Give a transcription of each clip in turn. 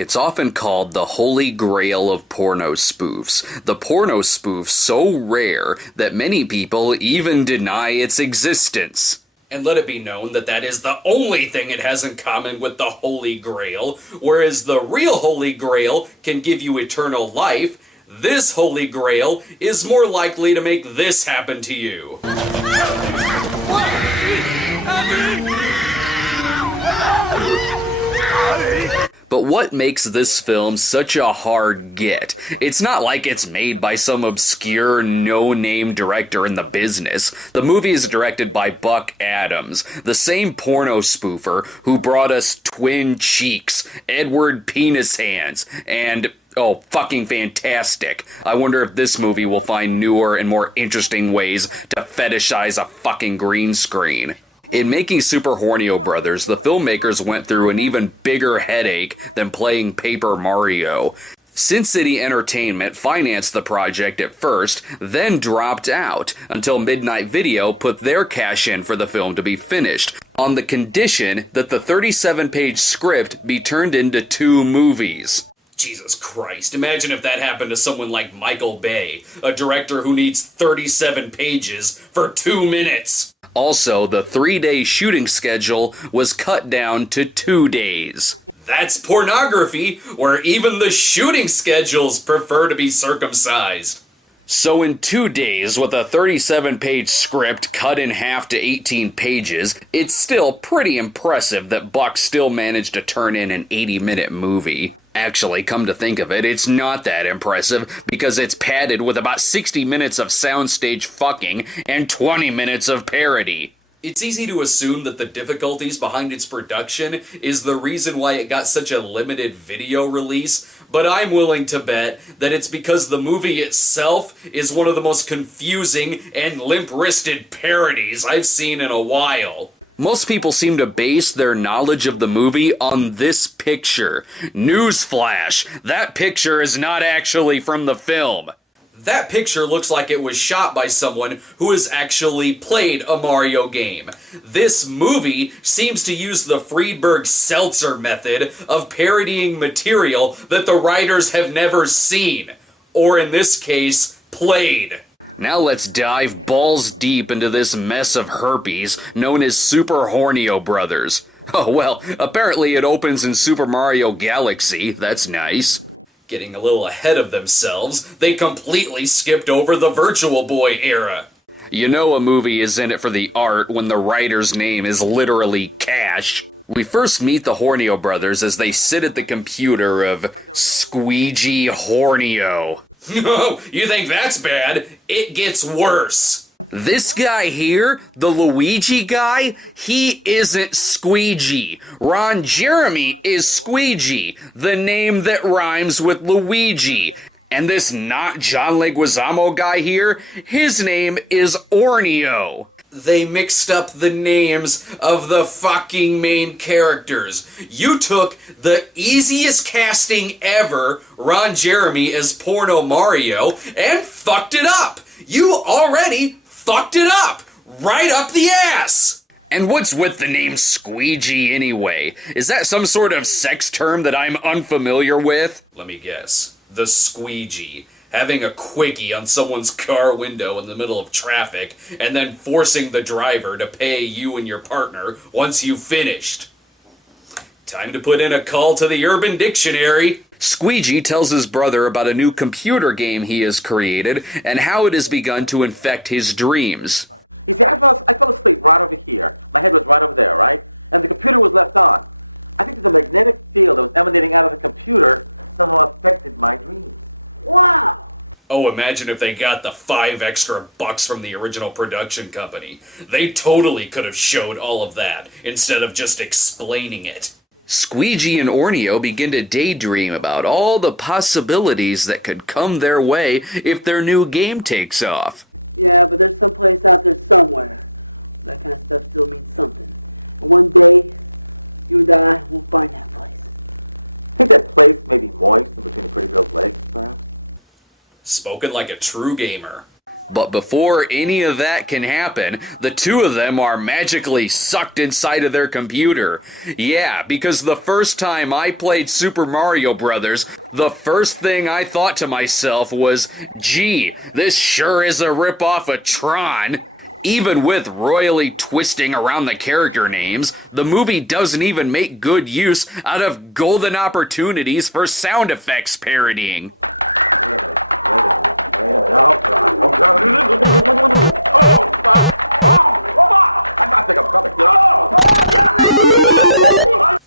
It's often called the holy grail of porno spoofs. The porno spoof so rare that many people even deny its existence. And let it be known that that is the only thing it has in common with the Holy Grail, whereas the real Holy Grail can give you eternal life, this Holy Grail is more likely to make this happen to you. But what makes this film such a hard get? It's not like it's made by some obscure, no-name director in the business. The movie is directed by Buck Adams, the same porno spoofer who brought us Twin Cheeks, Edward Penis Hands, and oh, fucking fantastic. I wonder if this movie will find newer and more interesting ways to fetishize a fucking green screen. In making Super Hornio Brothers, the filmmakers went through an even bigger headache than playing Paper Mario. Sin City Entertainment financed the project at first, then dropped out, until Midnight Video put their cash in for the film to be finished, on the condition that the 37-page script be turned into 2 movies. Jesus Christ, imagine if that happened to someone like Michael Bay, a director who needs 37 pages for 2 minutes. Also, the 3-day shooting schedule was cut down to 2 days. That's pornography, where even the shooting schedules prefer to be circumcised. So in 2 days, with a 37-page script cut in half to 18 pages, it's still pretty impressive that Buck still managed to turn in an 80-minute movie. Actually, come to think of it, it's not that impressive, because it's padded with about 60 minutes of soundstage fucking and 20 minutes of parody. It's easy to assume that the difficulties behind its production is the reason why it got such a limited video release, but I'm willing to bet that it's because the movie itself is one of the most confusing and limp-wristed parodies I've seen in a while. Most people seem to base their knowledge of the movie on this picture. Newsflash, that picture is not actually from the film. That picture looks like it was shot by someone who has actually played a Mario game. This movie seems to use the Friedberg-Seltzer method of parodying material that the writers have never seen, or in this case, played. Now let's dive balls deep into this mess of herpes known as Super Hornio Brothers. Oh well, apparently it opens in Super Mario Galaxy, that's nice. Getting a little ahead of themselves, they completely skipped over the Virtual Boy era. You know a movie is in it for the art when the writer's name is literally Cash. We first meet the Hornio Brothers as they sit at the computer of Squeegee Hornio. No, you think that's bad? It gets worse. This guy here, the Luigi guy, he isn't Squeegee. Ron Jeremy is Squeegee, the name that rhymes with Luigi. And this not John Leguizamo guy here, his name is Hornio. They mixed up the names of the fucking main characters. You took the easiest casting ever, Ron Jeremy as Porno Mario, and fucked it up. You already fucked it up. Right up the ass. And what's with the name Squeegee anyway? Is that some sort of sex term that I'm unfamiliar with? Let me guess. The squeegee. Having a quickie on someone's car window in the middle of traffic, and then forcing the driver to pay you and your partner once you've finished. Time to put in a call to the Urban Dictionary. Squeegee tells his brother about a new computer game he has created, and how it has begun to infect his dreams. Oh, imagine if they got the $5 extra from the original production company. They totally could have showed all of that, instead of just explaining it. Squeegee and Hornio begin to daydream about all the possibilities that could come their way if their new game takes off. Spoken like a true gamer. But before any of that can happen, the two of them are magically sucked inside of their computer. Yeah, because the first time I played Super Mario Brothers, the first thing I thought to myself was, gee, this sure is a ripoff of Tron. Even with royally twisting around the character names, the movie doesn't even make good use out of golden opportunities for sound effects parodying.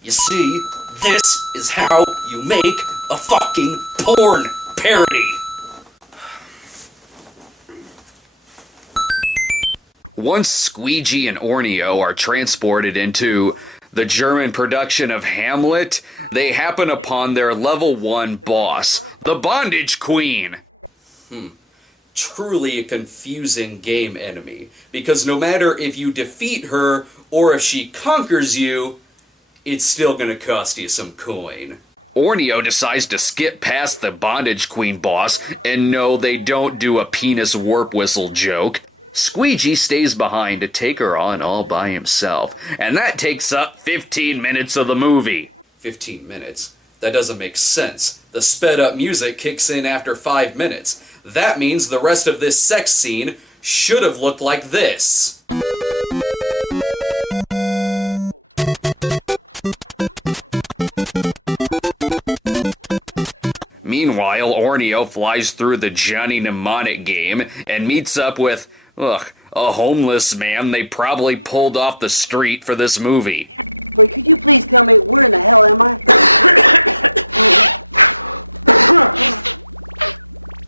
You see, this is how you make a fucking porn parody. Once Squeegee and Hornio are transported into the German production of Hamlet, they happen upon their level 1 boss, the Bondage Queen. Truly a confusing game enemy, because no matter if you defeat her or if she conquers you, it's still gonna cost you some coin. Hornio decides to skip past the Bondage Queen boss, and no, they don't do a penis warp whistle joke. Squeegee stays behind to take her on all by himself, and that takes up 15 minutes of the movie. 15 minutes? That doesn't make sense. The sped up music kicks in after 5 minutes. That means the rest of this sex scene should have looked like this. Meanwhile, Hornio flies through the Johnny Mnemonic game and meets up with, a homeless man they probably pulled off the street for this movie.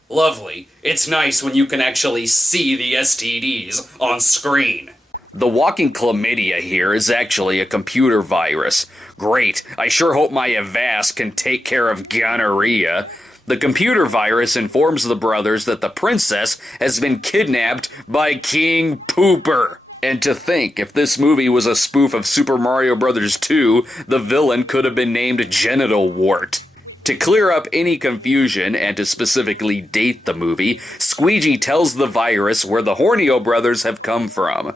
Lovely. It's nice when you can actually see the STDs on screen. The walking chlamydia here is actually a computer virus. Great, I sure hope my Avast can take care of gonorrhea. The computer virus informs the brothers that the princess has been kidnapped by King Pooper. And to think, if this movie was a spoof of Super Mario Brothers II, the villain could have been named Genital Wart. To clear up any confusion and to specifically date the movie, Squeegee tells the virus where the Hornio brothers have come from.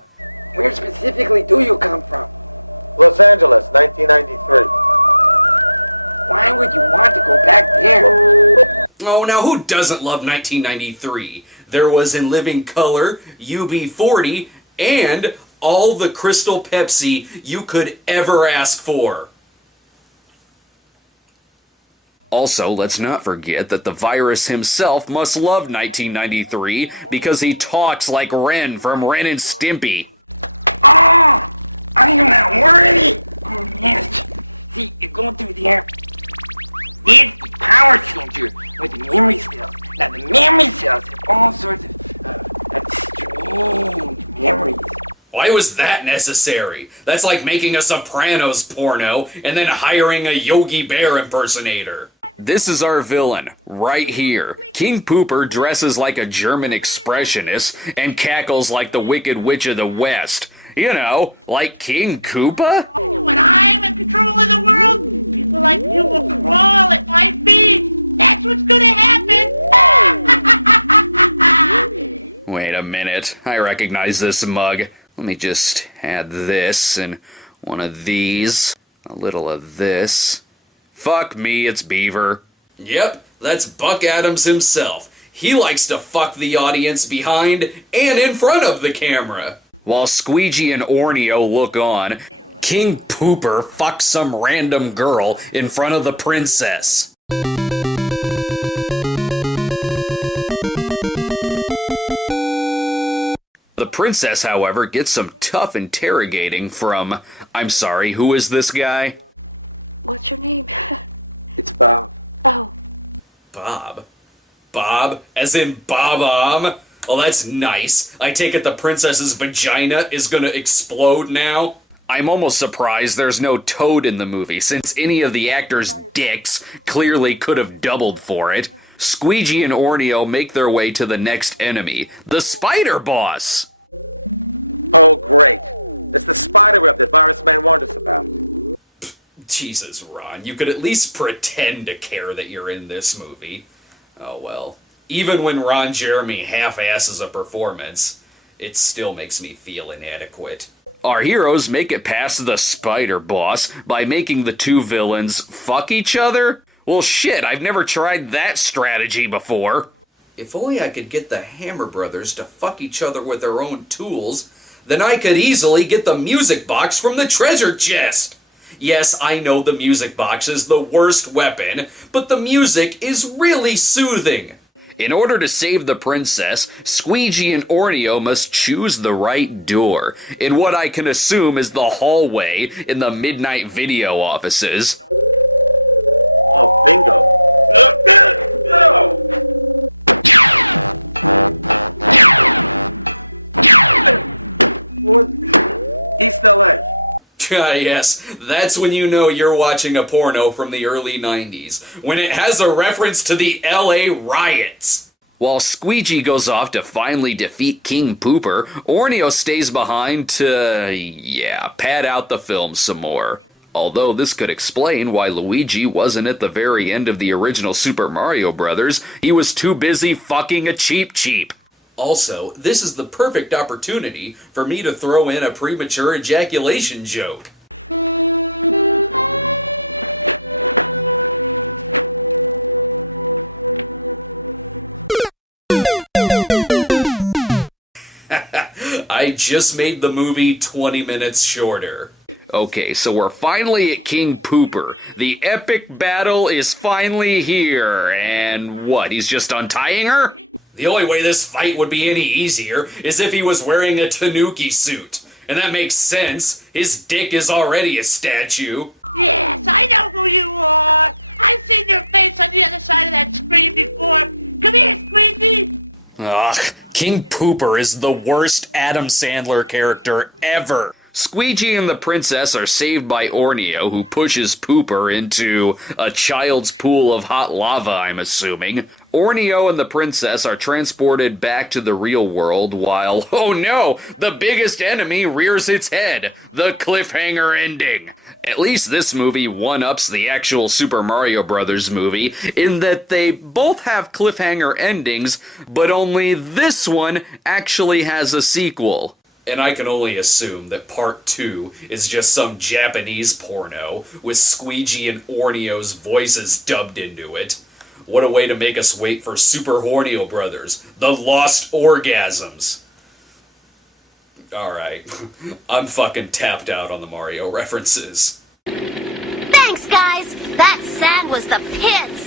Oh, now who doesn't love 1993? There was In Living Color, UB40, and all the Crystal Pepsi you could ever ask for. Also, let's not forget that the virus himself must love 1993 because he talks like Ren from Ren and Stimpy. Why was that necessary? That's like making a Sopranos porno and then hiring a Yogi Bear impersonator. This is our villain, right here. King Pooper dresses like a German expressionist and cackles like the Wicked Witch of the West. You know, like King Koopa? Wait a minute, I recognize this mug. Let me just add this and one of these, a little of this. Fuck me, it's Beaver. Yep, that's Buck Adams himself. He likes to fuck the audience behind and in front of the camera. While Squeegee and Hornio look on, King Pooper fucks some random girl in front of the princess. The princess, however, gets some tough interrogating from, I'm sorry, who is this guy? Bob? Bob? As in Bob-omb? Well, that's nice. I take it the princess's vagina is gonna explode now? I'm almost surprised there's no Toad in the movie, since any of the actors' dicks clearly could have doubled for it. Squeegee and Hornio make their way to the next enemy, the Spider Boss! Jesus, Ron, you could at least pretend to care that you're in this movie. Oh well. Even when Ron Jeremy half-asses a performance, it still makes me feel inadequate. Our heroes make it past the spider boss by making the two villains fuck each other? Well shit, I've never tried that strategy before. If only I could get the Hammer Brothers to fuck each other with their own tools, then I could easily get the music box from the treasure chest! Yes, I know the music box is the worst weapon, but the music is really soothing. In order to save the princess, Squeegee and Hornio must choose the right door, in what I can assume is the hallway in the midnight video offices. Ah, yes, that's when you know you're watching a porno from the early 90s, when it has a reference to the LA riots. While Squeegee goes off to finally defeat King Pooper, Hornio stays behind to, pad out the film some more. Although this could explain why Luigi wasn't at the very end of the original Super Mario Brothers, he was too busy fucking a Cheep Cheep. Also, this is the perfect opportunity for me to throw in a premature ejaculation joke. I just made the movie 20 minutes shorter. Okay, so we're finally at King Pooper. The epic battle is finally here, and what, he's just untying her? The only way this fight would be any easier is if he was wearing a tanuki suit. And that makes sense. His dick is already a statue. Ugh, King Pooper is the worst Adam Sandler character ever. Squeegee and the princess are saved by Hornio, who pushes Pooper into a child's pool of hot lava, I'm assuming. Hornio and the princess are transported back to the real world while, oh no, the biggest enemy rears its head, the cliffhanger ending. At least this movie one-ups the actual Super Mario Brothers movie in that they both have cliffhanger endings, but only this one actually has a sequel. And I can only assume that part 2 is just some Japanese porno with Squeegee and Hornio's voices dubbed into it. What a way to make us wait for Super Hornio Brothers, the Lost Orgasms. Alright, I'm fucking tapped out on the Mario references. Thanks, guys! That sand was the pits!